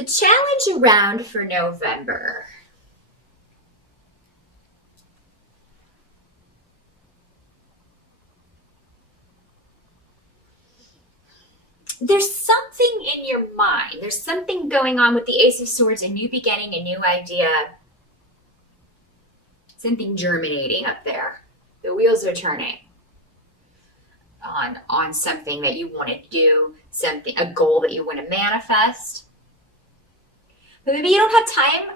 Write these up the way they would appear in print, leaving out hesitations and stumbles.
The challenge around for November. There's something in your mind. There's something going on with the Ace of Swords, a new beginning, a new idea, something germinating up there. The wheels are turning on something that you want to do, something, a goal that you want to manifest. But maybe you don't have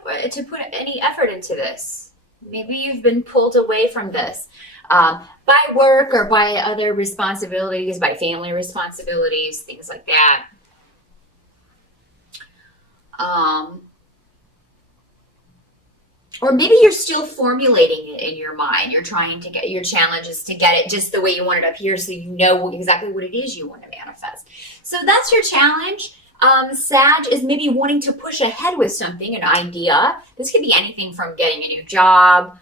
time to put any effort into this. Maybe you've been pulled away from this by work or by other responsibilities, by family responsibilities, things like that. Or maybe you're still formulating it in your mind. You're trying to get your challenge is to get it just the way you want it up here so you know exactly what it is you want to manifest. So that's your challenge. Sag is maybe wanting to push ahead with something, an idea. This could be anything from getting a new job,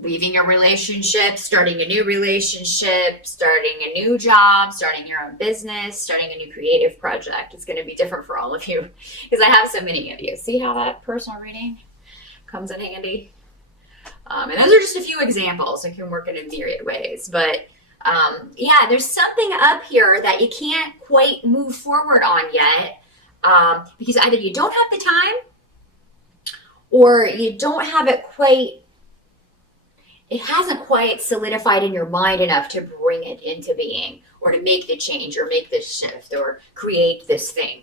leaving a relationship, starting a new relationship, starting a new job, starting your own business, starting a new creative project. It's going to be different for all of you because I have so many of you. See how that personal reading comes in handy? And those are just a few examples. It can work in a myriad ways. But yeah, there's something up here that you can't quite move forward on yet because either you don't have the time or you don't have it quite, it hasn't quite solidified in your mind enough to bring it into being or to make the change or make this shift or create this thing,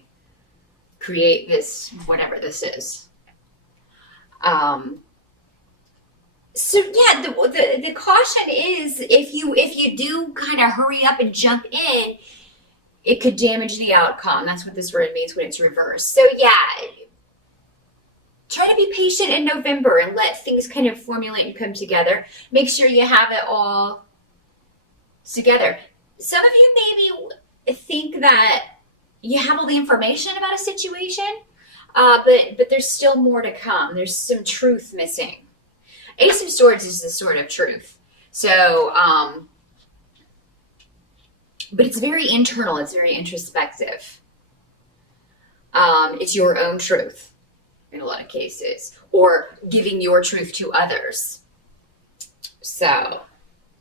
create this, whatever this is. So yeah, the caution is if you do kind of hurry up and jump in, it could damage the outcome. That's what this word means when it's reversed. So yeah, try to be patient in November and let things kind of formulate and come together. Make sure you have it all together. Some of you maybe think that you have all the information about a situation, but there's still more to come. There's some truth missing. Ace of Swords is the sword of truth. So, but it's very internal. It's very introspective. It's your own truth in a lot of cases, or giving your truth to others. So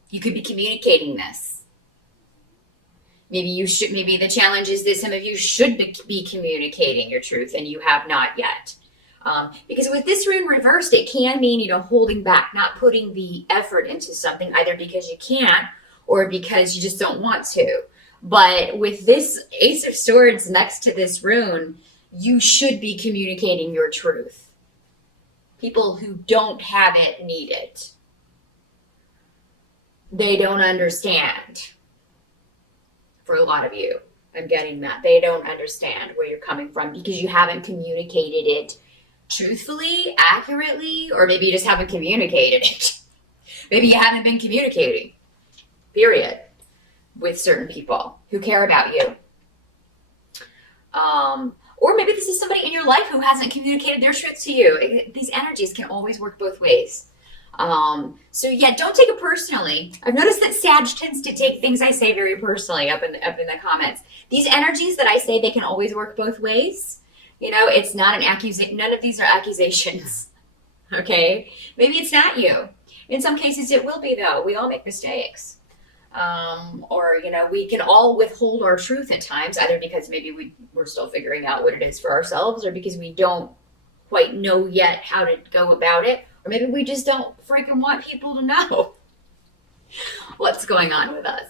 you could be communicating this. Maybe the challenge is that some of you should be communicating your truth and you have not yet. Because with this rune reversed, it can mean, holding back, not putting the effort into something, either because you can't or because you just don't want to. But with this Ace of Swords next to this rune, you should be communicating your truth. People who don't have it need it. They don't understand. For a lot of you, I'm getting that. They don't understand where you're coming from because you haven't communicated it truthfully, accurately, or maybe you just haven't communicated it. Maybe you haven't been communicating, period, with certain people who care about you. Or maybe this is somebody in your life who hasn't communicated their truth to you. These energies can always work both ways. So yeah, don't take it personally. I've noticed that Sag tends to take things I say very personally up in the comments. These energies that I say, they can always work both ways. It's not an accusation. None of these are accusations. Okay? Maybe it's not you. In some cases it will be though. We all make mistakes. Or we can all withhold our truth at times, either because maybe we're still figuring out what it is for ourselves or because we don't quite know yet how to go about it. Or maybe we just don't freaking want people to know what's going on with us.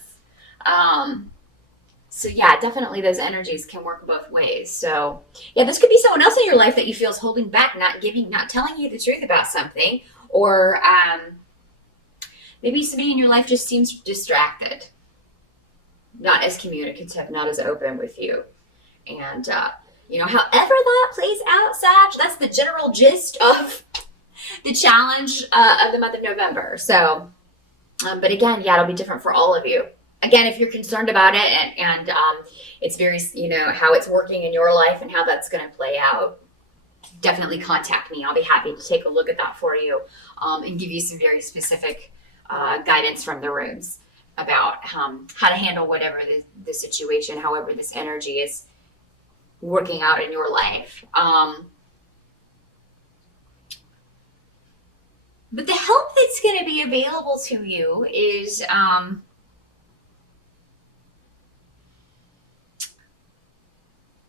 So yeah, definitely those energies can work both ways. So yeah, this could be someone else in your life that you feel is holding back, not telling you the truth about something. Or maybe somebody in your life just seems distracted, not as communicative, not as open with you. And, however that plays out, Sag, that's the general gist of the challenge of the month of November. So, but again, yeah, it'll be different for all of you. Again, if you're concerned about it and it's very, how it's working in your life and how that's going to play out, definitely contact me. I'll be happy to take a look at that for you and give you some very specific guidance from the runes about how to handle whatever the situation, however this energy is working out in your life. But the help that's going to be available to you is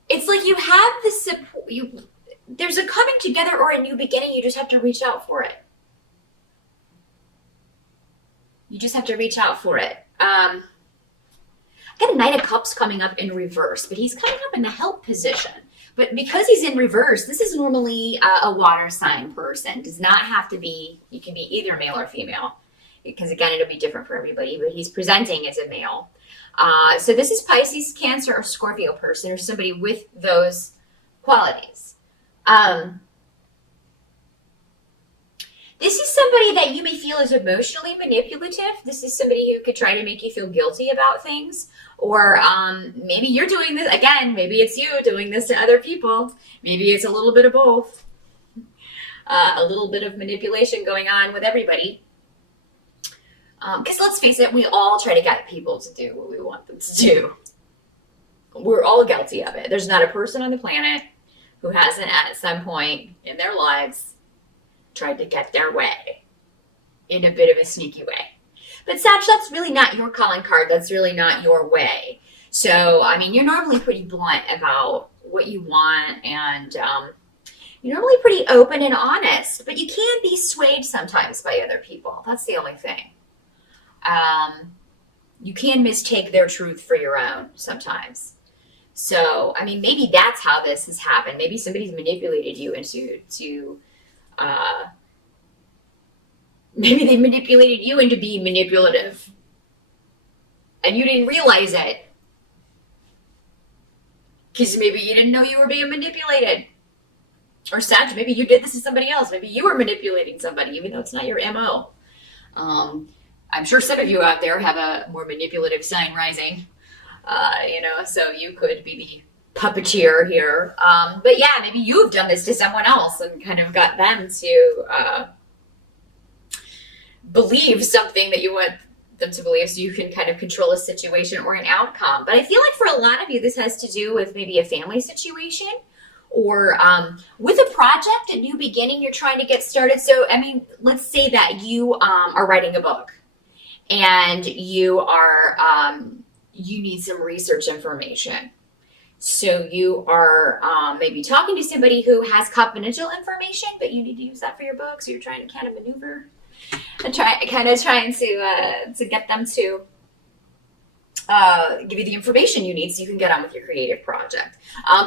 it's like you have the support. There's a coming together or a new beginning. You just have to reach out for it. You just have to reach out for it. I got a Knight of Cups coming up in reverse, but he's coming up in the help position. But because he's in reverse, this is normally a water sign person. Does not have to be, you can be either male or female. Because again, it'll be different for everybody, but he's presenting as a male. So this is Pisces, Cancer, or Scorpio person, or somebody with those qualities. This is somebody that you may feel is emotionally manipulative. This is somebody who could try to make you feel guilty about things. Or maybe you're doing this, again, maybe it's you doing this to other people. Maybe it's a little bit of both. A little bit of manipulation going on with everybody. Because let's face it, we all try to get people to do what we want them to do. We're all guilty of it. There's not a person on the planet who hasn't at some point in their lives tried to get their way in a bit of a sneaky way. But Sag, that's really not your calling card. That's really not your way. So, I mean, you're normally pretty blunt about what you want, and you're normally pretty open and honest, but you can be swayed sometimes by other people. That's the only thing. You can mistake their truth for your own sometimes. So, I mean, maybe that's how this has happened. Maybe somebody's manipulated you into maybe they manipulated you into being manipulative and you didn't realize it because maybe you didn't know you were being manipulated. Or Sag, maybe you did this to somebody else. Maybe you were manipulating somebody even though it's not your MO. I'm sure some of you out there have a more manipulative sign rising, so you could be the puppeteer here. But yeah, maybe you've done this to someone else and kind of got them to believe something that you want them to believe so you can kind of control a situation or an outcome. But I feel like for a lot of you, this has to do with maybe a family situation or with a project, a new beginning you're trying to get started. So, I mean, let's say that you are writing a book and you are, you need some research information. So you are maybe talking to somebody who has confidential information, but you need to use that for your book. So you're trying to kind of maneuver and trying to get them to give you the information you need so you can get on with your creative project.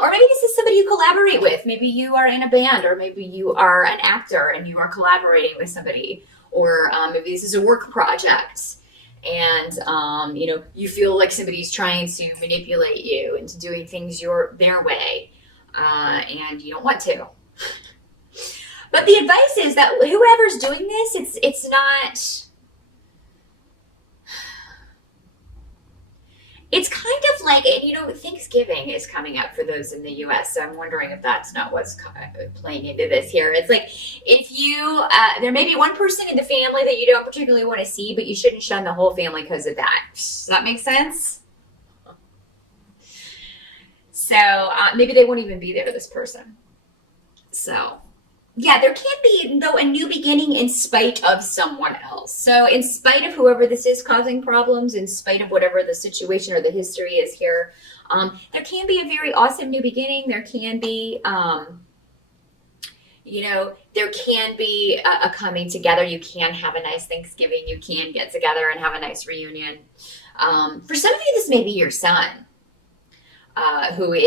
Or maybe this is somebody you collaborate with. Maybe you are in a band, or maybe you are an actor and you are collaborating with somebody. Or maybe this is a work project. And, you feel like somebody's trying to manipulate you into doing things their way, and you don't want to. But the advice is that whoever's doing this, it's not... It's kind of like, Thanksgiving is coming up for those in the U.S., so I'm wondering if that's not what's playing into this here. It's like, if you, there may be one person in the family that you don't particularly want to see, but you shouldn't shun the whole family because of that. Does that make sense? So, maybe they won't even be there, this person. So... yeah, there can be, though, a new beginning in spite of someone else. So in spite of whoever this is causing problems, in spite of whatever the situation or the history is here, there can be a very awesome new beginning. There can be, there can be a coming together. You can have a nice Thanksgiving. You can get together and have a nice reunion. For some of you, this may be your son who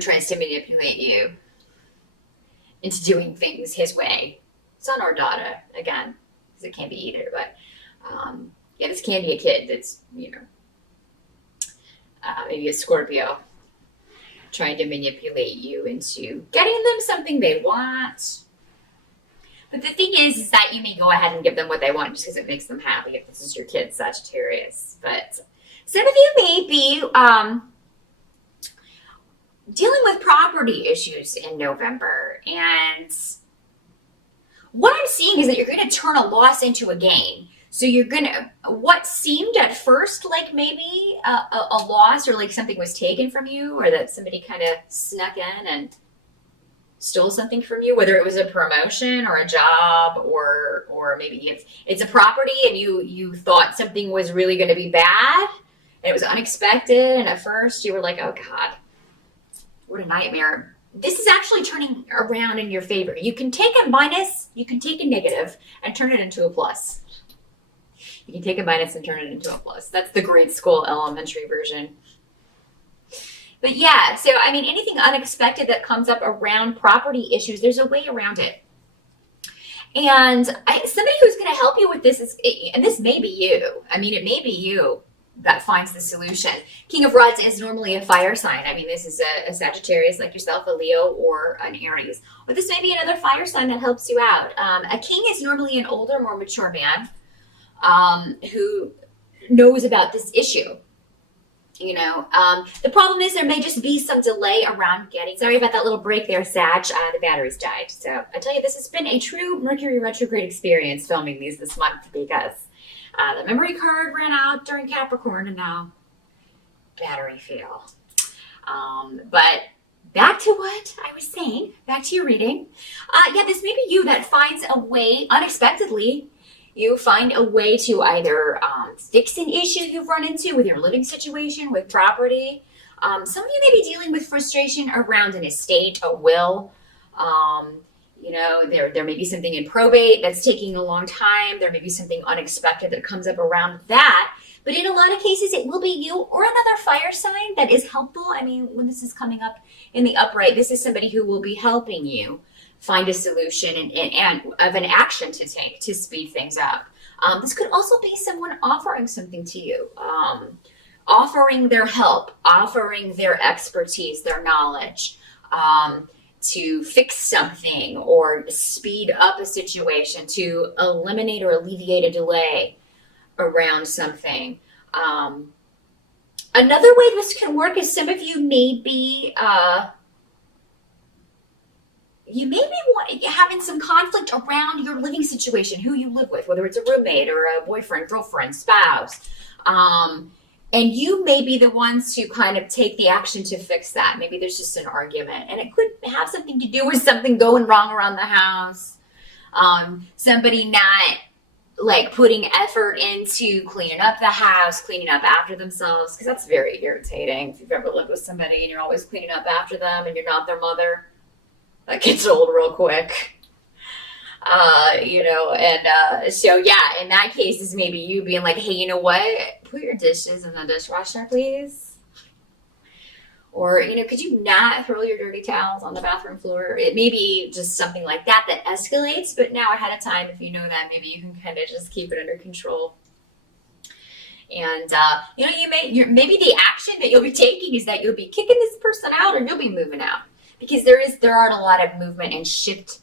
tries to manipulate you into doing things his way. Son or daughter, again, because it can't be either. But this can be a kid that's, maybe a Scorpio trying to manipulate you into getting them something they want. But the thing is that you may go ahead and give them what they want just because it makes them happy if this is your kid, Sagittarius. But some of you may be dealing with property issues in November, and what I'm seeing is that you're going to turn a loss into a gain. So you're gonna, what seemed at first like maybe a loss, or like something was taken from you, or that somebody kind of snuck in and stole something from you, whether it was a promotion or a job, or maybe it's a property and you thought something was really going to be bad and it was unexpected, and at first you were like, oh God, what a nightmare. This is actually turning around in your favor. You can take a minus, you can take a negative and turn it into a plus. You can take a minus and turn it into a plus. That's the grade school elementary version. But yeah, so I mean, anything unexpected that comes up around property issues, there's a way around it. And somebody who's going to help you with this is, and this may be you. I mean, it may be you that finds the solution. King of Rods is normally a fire sign. I mean, this is a Sagittarius like yourself, a Leo, or an Aries. Or this may be another fire sign that helps you out. A king is normally an older, more mature man who knows about this issue. You know, the problem is there may just be some delay around getting, sorry about that little break there, Sag, the batteries died. So I tell you, this has been a true Mercury retrograde experience filming these this month, because the memory card ran out during Capricorn and now battery fail. But back to what I was saying, back to your reading. Yeah, this may be you that finds a way unexpectedly. You find a way to either fix an issue you've run into with your living situation, with property. Some of you may be dealing with frustration around an estate, a will. You know, there may be something in probate that's taking a long time. There may be something unexpected that comes up around that. But in a lot of cases, it will be you or another fire sign that is helpful. I mean, when this is coming up in the upright, this is somebody who will be helping you find a solution and of an action to take to speed things up. This could also be someone offering something to you, offering their help, offering their expertise, their knowledge to fix something or speed up a situation, to eliminate or alleviate a delay around something. Another way this can work is some of you may be having some conflict around your living situation, who you live with, whether it's a roommate or a boyfriend, girlfriend, spouse. And you may be the ones who kind of take the action to fix that. Maybe there's just an argument, and it could have something to do with something going wrong around the house. Somebody not like putting effort into cleaning up the house, cleaning up after themselves, because that's very irritating. If you've ever lived with somebody and you're always cleaning up after them and you're not their mother, that gets old real quick. You know, and so yeah, in that case is maybe you being like, hey, you know what? Put your dishes in the dishwasher, please. Or, you know, could you not throw your dirty towels on the bathroom floor? It may be just something like that that escalates, but now ahead of time, if you know that, maybe you can kind of just keep it under control. And, you know, maybe the action that you'll be taking is that you'll be kicking this person out, or you'll be moving out. Because there aren't a lot of movement and shift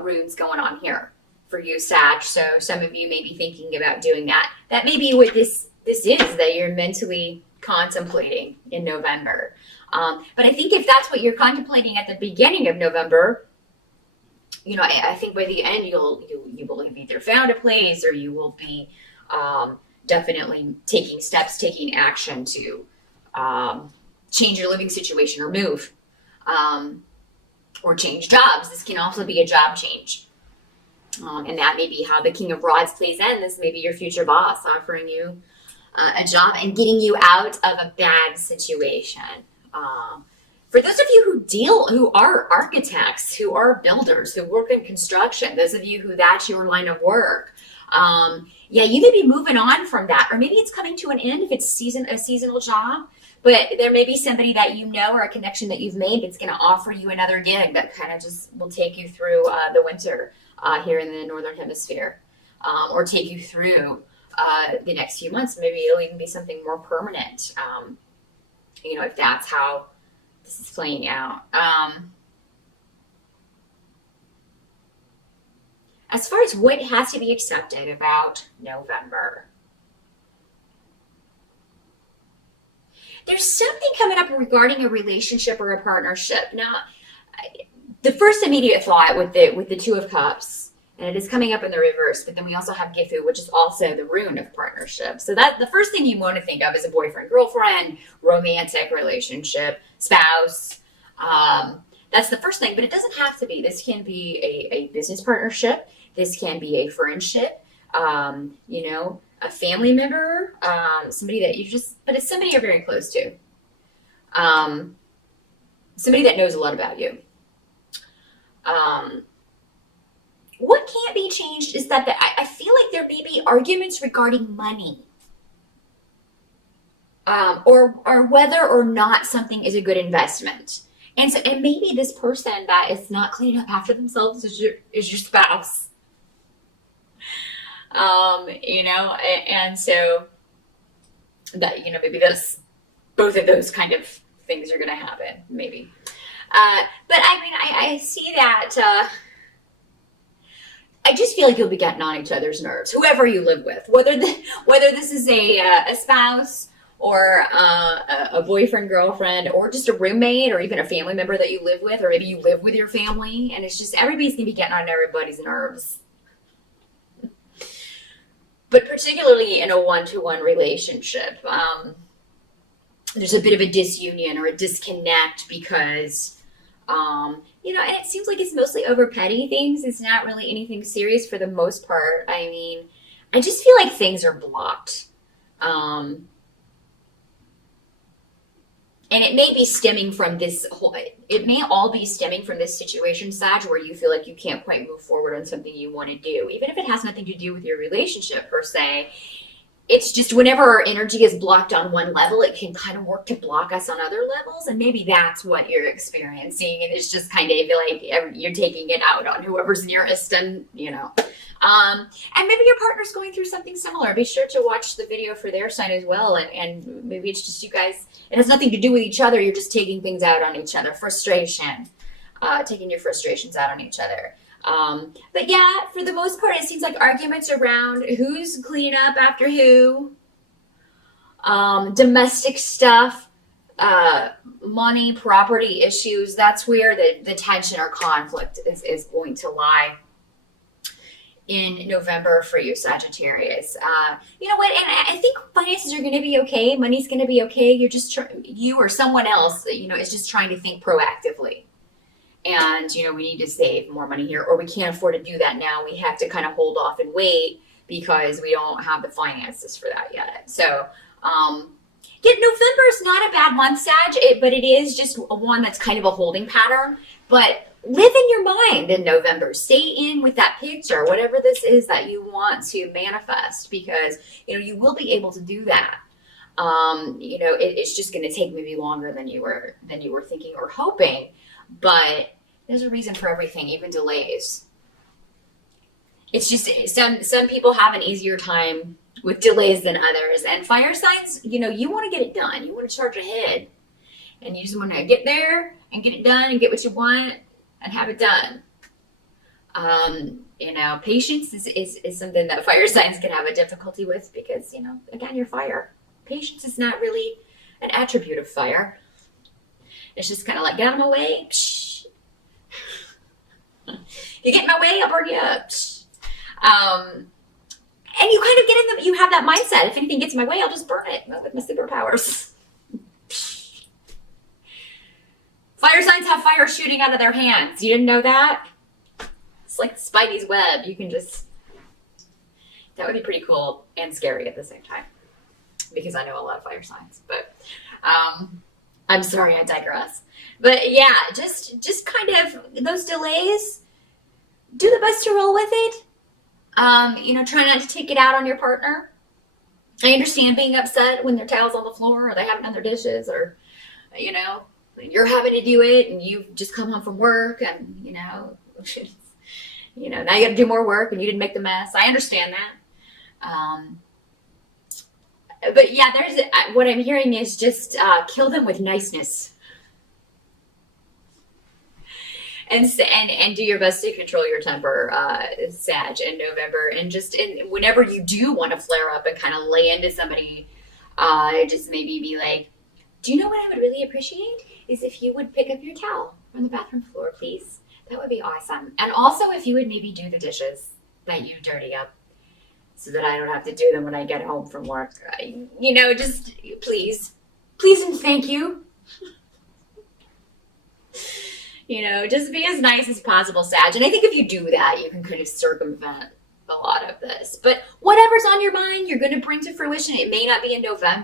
runes going on here for you, Sag. So some of you may be thinking about doing that. That may be what this is that you're mentally contemplating in November. But I think if that's what you're contemplating at the beginning of November, you know, I think by the end you will have either found a place, or you will be definitely taking steps, taking action to change your living situation or move. Or change jobs. This can also be a job change. And that may be how the King of Rods plays in. This may be your future boss offering you a job and getting you out of a bad situation. For those of you who are architects, who are builders, who work in construction, those of you who that's your line of work, yeah, you may be moving on from that. Or maybe it's coming to an end if it's a seasonal job. But there may be somebody that you know, or a connection that you've made, that's going to offer you another gig that kind of just will take you through the winter here in the Northern Hemisphere, or take you through the next few months. Maybe it'll even be something more permanent, you know, if that's how this is playing out. As far as what has to be accepted about November, there's something coming up regarding a relationship or a partnership. Now, the first immediate thought with the Two of Cups And it is coming up in the reverse, but then we also have Gifu, which is also the rune of partnership. So that the first thing you want to think of is a boyfriend, girlfriend, romantic relationship, spouse. That's the first thing, but it doesn't have to be. This can be a business partnership. This can be a friendship. A family member, somebody that but it's somebody you're very close to. Somebody that knows a lot about you. What can't be changed is that I feel like there may be arguments regarding money, or whether or not something is a good investment. And maybe this person that is not cleaning up after themselves is your spouse. And so that, maybe both of those kind of things are going to happen, maybe. But I mean, I see that, I just feel like you'll be getting on each other's nerves, whoever you live with, whether this is a spouse or a boyfriend, girlfriend, or just a roommate, or even a family member that you live with, or maybe you live with your family, and it's just everybody's going to be getting on everybody's nerves. But particularly in a one-to-one relationship, there's a bit of a disunion or a disconnect because, and it seems like it's mostly over petty things. It's not really anything serious for the most part. I mean, I just feel like things are blocked. And it may be stemming from it may all be stemming from this situation, Sag, where you feel like you can't quite move forward on something you want to do. Even if it has nothing to do with your relationship per se, it's just whenever our energy is blocked on one level, it can kind of work to block us on other levels. And maybe that's what you're experiencing. And it's just kind of like you're taking it out on whoever's nearest and, and maybe your partner's going through something similar. Be sure to watch the video for their side as well. And maybe it's just you guys, it has nothing to do with each other. You're just taking things out on each other. Frustration, taking your frustrations out on each other. But yeah, for the most part, it seems like arguments around who's cleaning up after who, domestic stuff, money, property issues. That's where the tension or conflict is going to lie in November for you, Sagittarius. You know what? And I think finances are going to be okay. Money's going to be okay. You're just, you or someone else, is just trying to think proactively. And, we need to save more money here, or we can't afford to do that now. We have to kind of hold off and wait because we don't have the finances for that yet. So, November is not a bad month, Sag, but it is just one that's kind of a holding pattern. But live in your mind in November. Stay in with that picture, whatever this is that you want to manifest, because, you will be able to do that. It's just going to take maybe longer than you were thinking or hoping. But there's a reason for everything, even delays. It's just some people have an easier time with delays than others. And fire signs, you want to get it done. You want to charge ahead. And you just want to get there and get it done and get what you want and have it done. Patience is something that fire signs can have a difficulty with because, again, you're fire. Patience is not really an attribute of fire. It's just kind of like, get out of my way. Psh. You get in my way, I'll burn you up. And you kind of get in you have that mindset. If anything gets in my way, I'll just burn it with my superpowers. Fire signs have fire shooting out of their hands. You didn't know that? It's like Spidey's web. You can that would be pretty cool and scary at the same time. Because I know a lot of fire signs. But, I'm sorry, I digress. But yeah, just kind of those delays, do the best to roll with it. Try not to take it out on your partner. I understand being upset when their towel's on the floor or they haven't done their dishes or, you're having to do it and you've just come home from work and, now you got to do more work and you didn't make the mess. I understand that. But yeah, what I'm hearing is just kill them with niceness, and do your best to control your temper, Sag, in November, and whenever you do want to flare up and kind of lay into somebody, just maybe be like, do you know what I would really appreciate is if you would pick up your towel from the bathroom floor, please. That would be awesome. And also, if you would maybe do the dishes that you dirty up so that I don't have to do them when I get home from work. Just please. Please and thank you. Just be as nice as possible, Sag. And I think if you do that, you can kind of circumvent a lot of this. But whatever's on your mind, you're going to bring to fruition. It may not be in November.